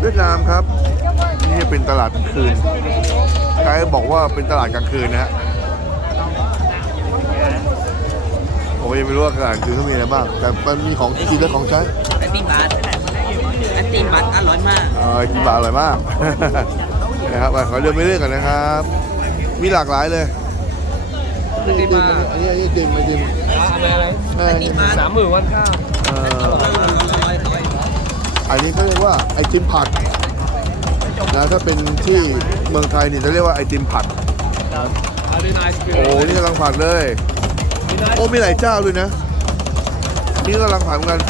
เวียดนามครับ นี่เป็นตลาดกลางคืนไกด์บอกว่าเป็นตลาดกลางคืนนะฮะผมก็ยังไม่รู้ว่าตลาดกลางคืนเขามีอะไรบ้าง แต่มันมีของกินและของใช้ไอติมบัตไอติมบัตอร่อยมากเออกินบาอร่อยมากนะครับอะขอเดินไปเรื่อยก่อนนะครับ มีหลากหลายเลยอันนี้อันนี้อันนี้ดิมไอดิมทำอะไรเออนี่สามหมื่นวันข้าว อันนี้เขาเรียกว่าไอติมผัดนะถ้าเป็นที่เมืองไทยนี่จะเรียกว่าไอติมผัดอันนี้นายสปิโอ้นี่กำลังผัดเลย โอ้มีหลายเจ้าด้วยนะ นี่กำลังผัดเหมือนกัน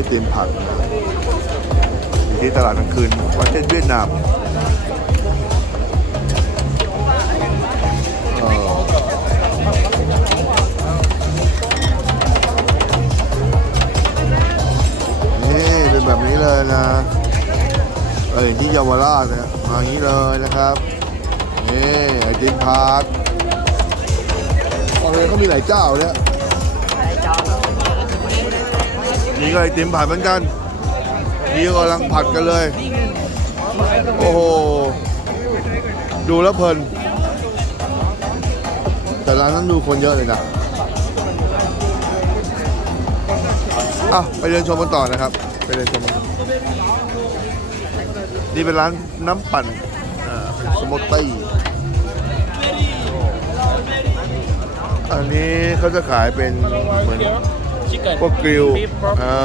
อติมผัดอยู่ที่ตลาดกลางคืนประเทศเวียดนามนี่เป็นแบบนี้เลยนะเอ้ที่เยาวราชนะมาอย่างนี้เลยนะครับนี่ไอติมผัดโอเคเขามีหลายเจ้าเนี่ย นี่ก็ไอติมผัดเหมือนกัน นี่ก็กำลังผัดกันเลย โอ้โห ดูแล้วเพลิน แต่ร้านนั้นดูคนเยอะเลยนะอะไปเดินชมกันต่อนะครับ ไปเดินชมกันนี่เป็นร้านน้ำปั่นสมูทตี้อันนี้เขาจะขายเป็นเหมือน ชิคเก้นพวกกริลอ่า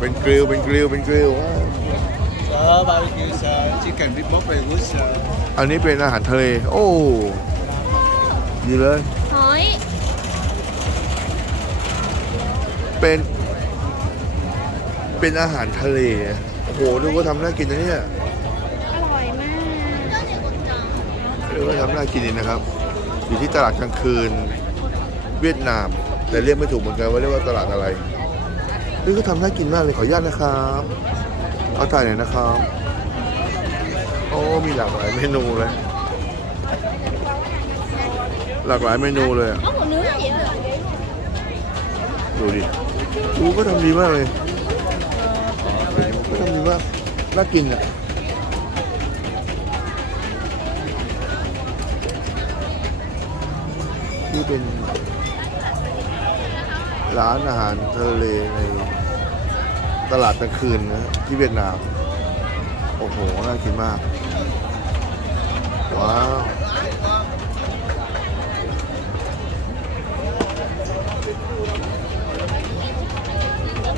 เป็นกริล เป็นกริล เป็นกริลเออบาร์บีคิวเซอร์ชิคเก้นบิ๊กบ็อกเป็นวุ้นเซอร์อันนี้เป็นอาหารทะเล โอ้ดีเลย หอยเป็น เป็นอาหารทะเล โอ้โหดูว่าทำน่ากินนะเนี่ยอร่อยมากดูว่าทำน่ากินดีนะครับ อยู่ที่ตลาดกลางคืน เวียดนาม แต่เรียกไม่ถูกเหมือนกันว่าเรียกว่าตลาดอะไรนี่ก็ทำน่ากินมากเลยขออนุญาตนะครับเอาถ่ายหน่อยนะครับโอ้มีหลากหลายเมนูเลย หลากหลายเมนูเลยดูดิดูก็ทำดีมากเลยก็ทำดีมากน่ากินอะนี่เป็น ร้านอาหารทะเลในตลาดกลางคืนนะที่เวียดนาม โอ้โห น่ากินมาก ว้าว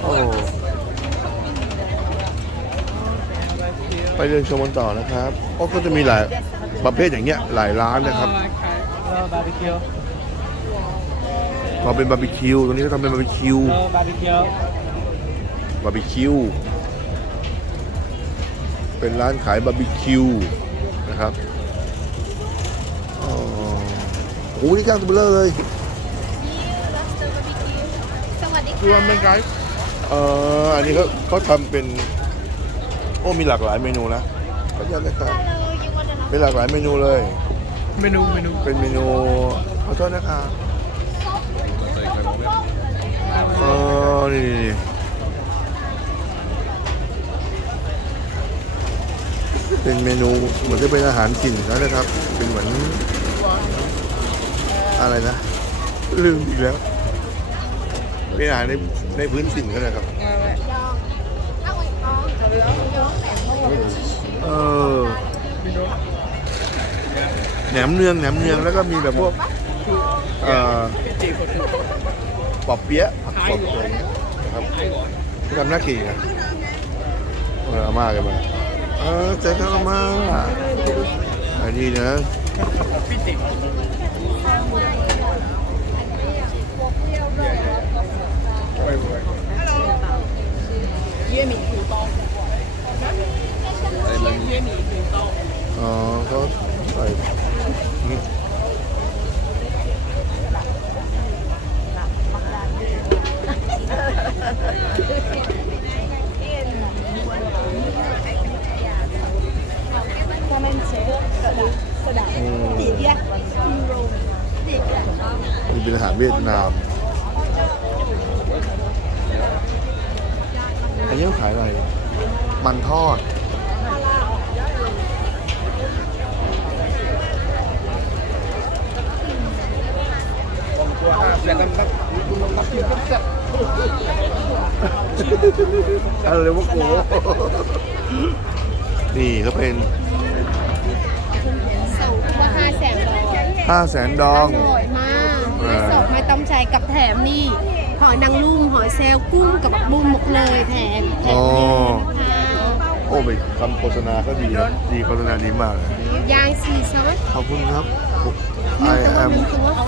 โอ้ไปเดินชมกันต่อนะครับโอ้ก็จะมีหลายประเภทอย่างเงี้ยหลายร้านนะครับ บาร์บีคิว พอเป็นบาร์บีคิวตรงนี้ก็ทำเป็นบาร์บีคิวเออบาร์บีคิวบาร์บีคิวเป็นร้านขายบาร์บีคิวนะครับอ๋อโอ้โหนี่จ้างตัวเบลอเลย สวัสดีรวมเป็นค่ะไงเอ่ออันนี้เขาเขาทำเป็น โอ้มีหลากหลายเมนูนะขออนุญาตนะครับเป็นหลากหลายเมนูเลย เมนูเมนูเป็นเมนูขอโทษนะครับเออนี่นี่นี่เป็นเมนูเหมือนจะเป็นอาหารถิ่นแล้วนะครับ เป็นเหมือน อะไรนะลืมอีกแล้ว เป็นอาหารในในพื้นถิ่นเขานะครับเออแหนมเนืองแหนมเนืองแล้วก็มีแบบพวกเอ่อ ปอบเปี๊ยะผักสดอะไรเงี้ยนะครับทำหน้าขี่นะเอออาม่ากันมาเออเจ๊ข้าวอาม่าอันนี้นะ มันเป็นอาหารเวียดนาม อันนี้เขาขายอะไร มันทอด อะไรวะโกนี่ก็เป็นสองตัวห้าแสนดอกห้าแสนดองอร่อยมากเออไม่สดไม่ต้องใช้กับแถมนี่ หอยนางรมหอยแซลกุ้งกับบักบุ้มหมกเลยแถมแถมเลยนะคะโอ้ไปคำโฆษณาก็ดีนะดีโฆษณาดีมากเลยย่างสี่ซอสขอบคุณครับ หนึ่ I งตัว am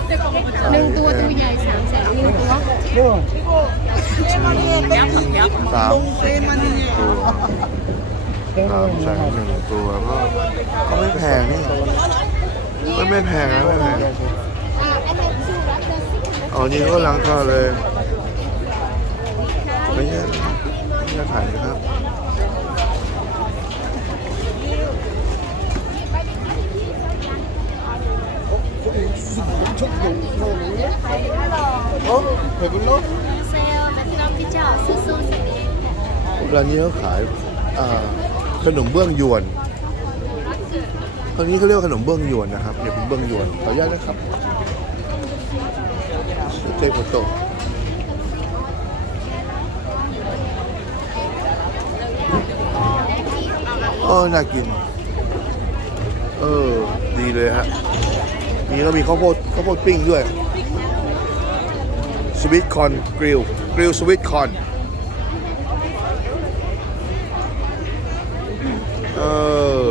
หนึ่งตัวหนึ่งตัวตัวใหญ่สามแสนหนึ่งตัว สามตัวสามแสนหนึ่งตัวก็ก็ไม่แพงนี่ก็ไม่แพงนะไม่แพง อ่าอันนั้นคือรับเด อร์ซิกอ๋อนี่ก็ล้างท่อเลย ไม่ใช่ไม่ใช่ถ่ายนะครับเซลและที่เราพิจารณาสู้ๆสิร้านนี้เขาขายอ่าขนมเบื้องยวนตอนนี้เขาเรียกว่าขนมเบื้องยวนนะครับเนี่ยเป็นเบื้องยวนขออนุญาตนะครับ เจ๊โฟโต้โอ้น่ากิน เออ ดีเลยฮะ มีแล้วมีข้าวโพดข้าวโพดปิ้งด้วย สวิตคอนกริลกริลสวิตคอนเออ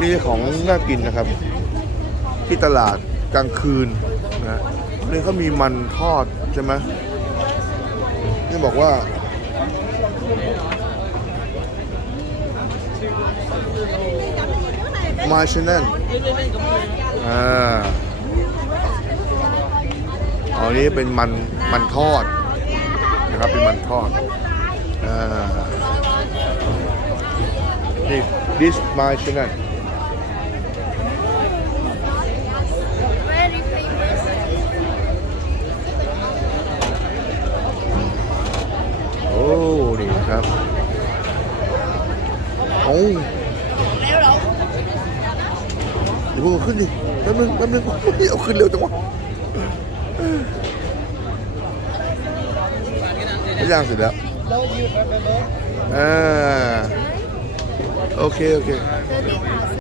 มีของน่ากินนะครับ ที่ตลาดกลางคืน นี่เขามีมันทอดใช่ไหมนี่บอกว่า มาชแนนอ่าอ๋อนี่เป็นมันมันทอดนะครับเป็นมันทอดอ่า This, this my channel. โอ้นี่ครับโอ้เดี๋ยวพวขึ้นดิแป๊บนึงแป๊บนึงเอาขึ้นเร็วจังวะย่างเสร็จแล้วอ่าโอเค โอเค